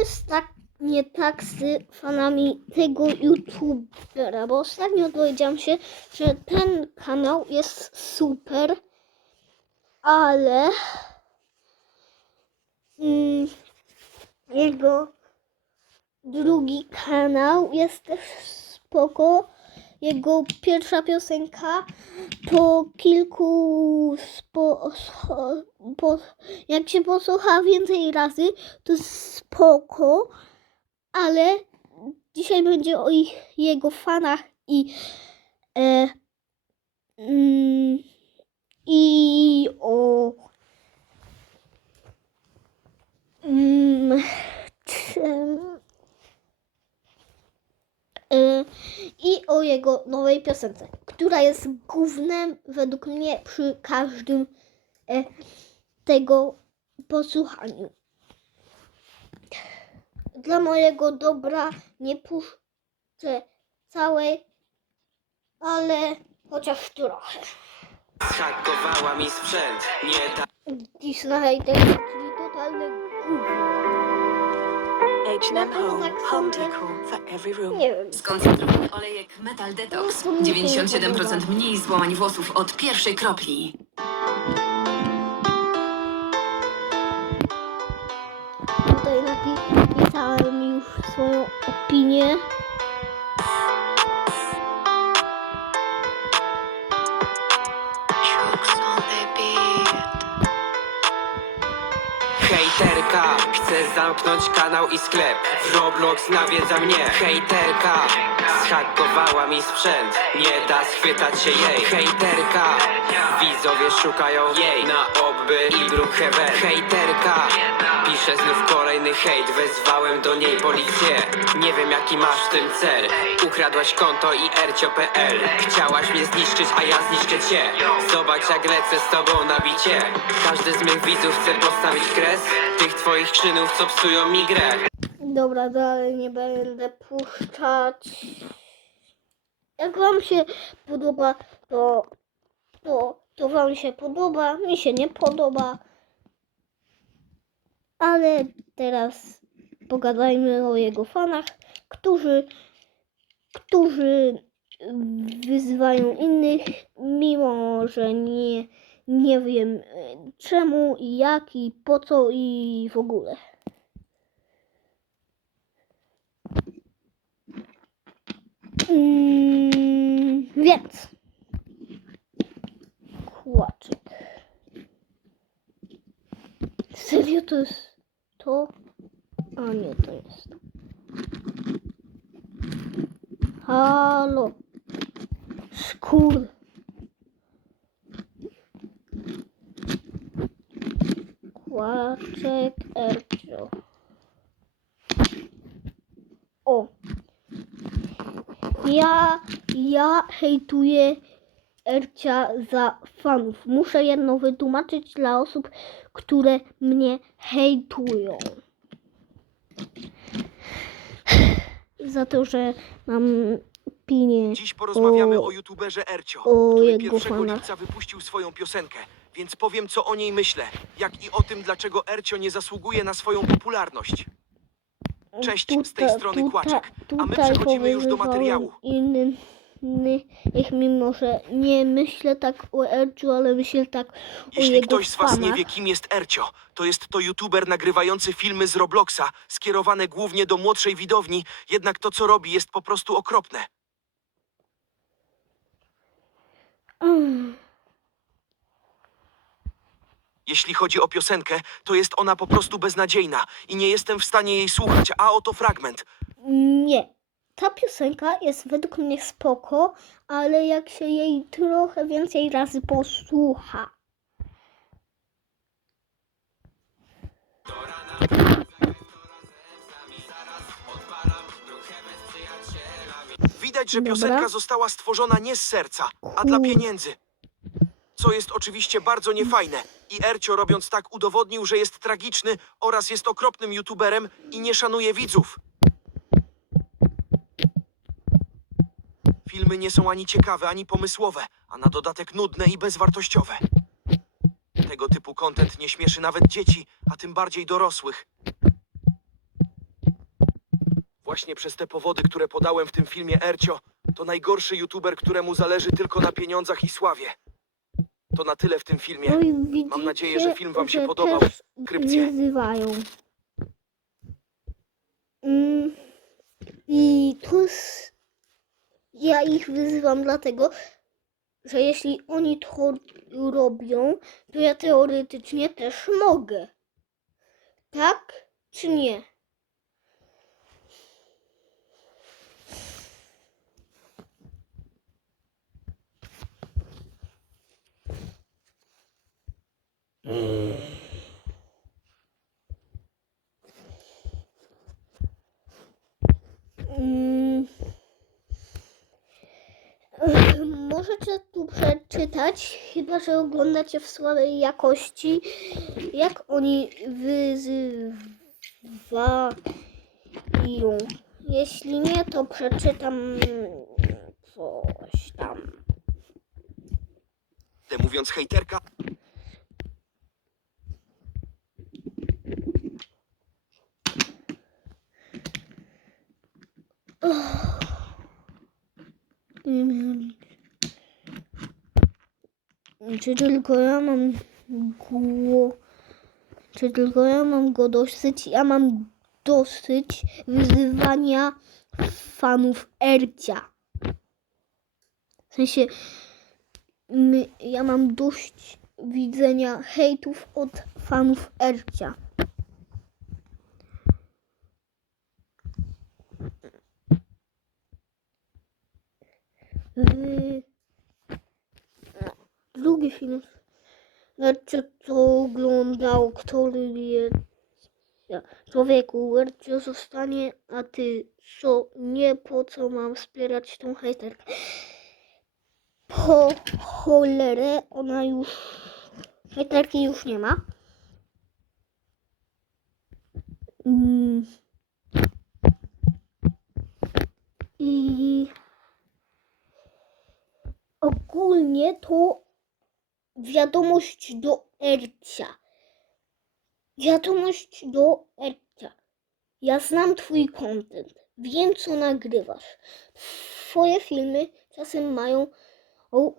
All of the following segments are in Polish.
jest tak nie tak z fanami tego youtubera, bo ostatnio dowiedziałam się, że ten kanał jest super, ale mm, jego drugi kanał jest też spoko. Jego pierwsza piosenka po kilku spo, po, jak się posłucha więcej razy, to spoko, ale dzisiaj będzie o ich, jego fanach i e, mm, i o mm, czym, e, i o jego nowej piosence, która jest głównym według mnie przy każdym e, tego posłuchaniu. Dla mojego dobra nie puszczę całej, ale chociaż trochę. Zhakowała mi sprzęt, nie Disney to No to Home, home decor for every room. Nie wiem. Skoncentrowany olejek Metal Detox. No, to mi się nie 97% podoba. mniej złamań włosów od pierwszej kropli. Tutaj napisałem już swoją opinię. Hejterka, chcę zamknąć kanał i sklep. W Roblox nawiedza mnie Hejterka, zhakowała mi sprzęt Nie da schwytać się jej. Hejterka, widzowie szukają jej Na obby i Brookhaven Hejterka, pisze znów kolejny hejt Wezwałem do niej policję. Nie wiem jaki masz w tym cel. Ukradłaś konto i ercio.pl Chciałaś mnie zniszczyć, a ja zniszczę cię. Zobacz jak lecę z tobą na bicie. Każdy z mych widzów chce postawić kres Tych twoich czynów, co psują mi grę Dobra, dalej nie będę puszczać. Jak wam się podoba, to, to, to wam się podoba. Mi się nie podoba. Ale teraz pogadajmy o jego fanach, którzy, którzy wyzywają innych, mimo że nie, nie wiem e, czemu i jak i po co i w ogóle. Mm, więc kłaczek. Serio to jest to? A nie, to jest. Halo. Skór. Kłaczek Ercio. O. Ja, hejtuję Ercia za fanów. Muszę jedno wytłumaczyć dla osób, które mnie hejtują. Za to, że mam opinię Dziś porozmawiamy o, o youtuberze Ercio, o który jego 1 fanach. lipca wypuścił swoją piosenkę, więc powiem co o niej myślę, jak i o tym, dlaczego Ercio nie zasługuje na swoją popularność. Cześć, z tej strony Kłaczek, a my przechodzimy już do materiału. Inny, ich mimo, że nie myślę tak o Erciu, ale myślę tak o Jeśli jego ktoś z was nie fanach. wie, kim jest Ercio, to jest to youtuber nagrywający filmy z Robloxa, skierowane głównie do młodszej widowni, jednak to co robi jest po prostu okropne. Mm. Jeśli chodzi o piosenkę, to jest ona po prostu beznadziejna i nie jestem w stanie jej słuchać, a oto fragment. Nie. Ta piosenka jest według mnie spoko, ale jak się jej trochę więcej razy posłucha. Widać, że Dobra. piosenka została stworzona nie z serca, a dla pieniędzy. Co jest oczywiście bardzo niefajne. I Ercio robiąc tak udowodnił, że jest tragiczny oraz jest okropnym youtuberem i nie szanuje widzów. Filmy nie są ani ciekawe, ani pomysłowe, a na dodatek nudne i bezwartościowe. Tego typu content nie śmieszy nawet dzieci, a tym bardziej dorosłych. Właśnie przez te powody, które podałem w tym filmie Ercio, to najgorszy youtuber, któremu zależy tylko na pieniądzach i sławie. To na tyle w tym filmie. No i widzicie, Mam nadzieję, że film wam się podobał. też wyzywają. Mm, I jest... Ja ich wyzywam dlatego, że jeśli oni to robią, to ja teoretycznie też mogę. Tak czy nie? Mm. Możecie tu przeczytać, chyba że oglądacie w słabej jakości, jak oni wyzywają. Jeśli nie, to przeczytam coś tam. Mówiąc hejterka, Czy tylko ja mam go... Czy tylko ja mam go dosyć? Ja mam dosyć wyzywania fanów Ercia. W sensie, my, ja mam dość widzenia hejtów od fanów Ercia. Drugi film. Ercio to oglądał, który wie... Człowieku, Ercio zostanie, a ty co? Nie, po co mam wspierać tą hejterkę? Po cholerę ona już... Hejterki już nie ma. Mm. I ogólnie to wiadomość do Ercia. Wiadomość do Ercia. Ja znam twój content. Wiem, co nagrywasz. Twoje filmy czasem mają o,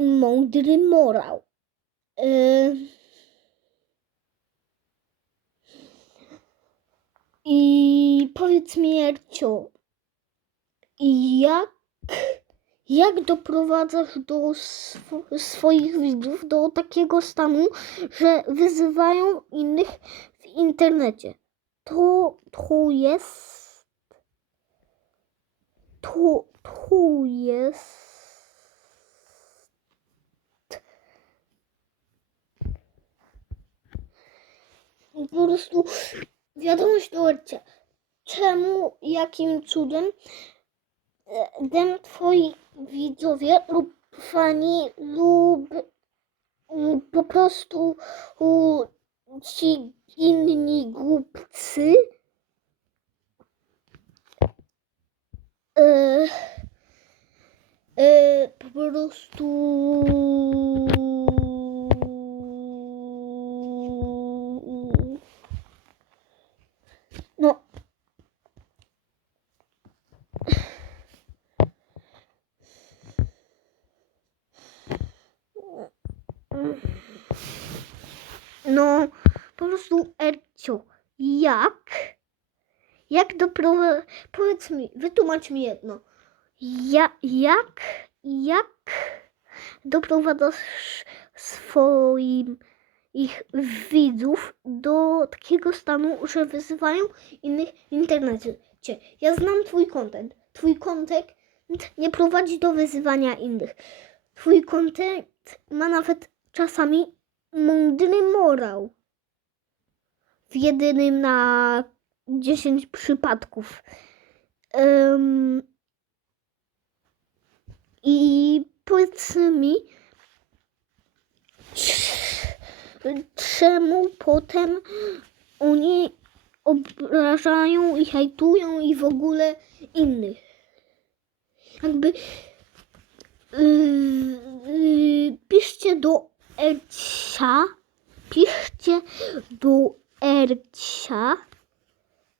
mądry morał. Yy. I powiedz mi, Ercio, jak jak doprowadzasz do sw- swoich widzów do takiego stanu, że wyzywają innych w internecie? To, to jest. To, to jest. Po prostu wiadomość do Ercia. Czemu, jakim cudem dem twoi widzowie lub fani lub mm, po prostu ci inni głupcy. E, e, po prostu no No, po prostu Ercio, jak? Jak doprowadzić... Powiedz mi, wytłumacz mi jedno. Ja, jak, jak doprowadzasz swoim ich widzów do takiego stanu, że wyzywają innych w internecie. Ja znam twój content. Twój content nie prowadzi do wyzywania innych. Twój content ma nawet czasami mądry morał. W jedynym na 10 przypadków. Em, I powiedz mi, czemu potem oni obrażają i hejtują i w ogóle innych? Jakby yy, yy, piszcie do Duercia. Piszcie duercia.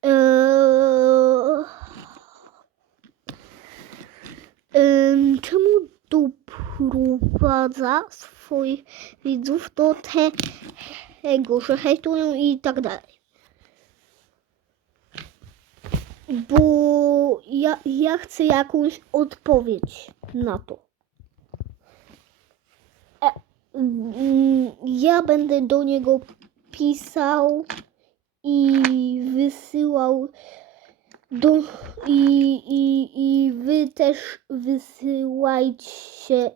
Eee, eee, czemu doprowadza swoich widzów do tego, że hejtują i tak dalej? Bo ja, ja chcę jakąś odpowiedź na to. Mm, ja będę do niego pisał i wysyłał do, i, i, i wy też wysyłajcie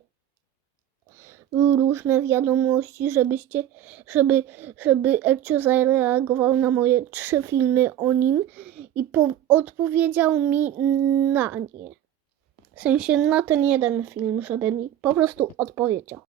różne wiadomości, żebyście, żeby, żeby Ercio zareagował na moje trzy filmy o nim i po, odpowiedział mi na nie. W sensie na ten jeden film, żeby mi po prostu odpowiedział.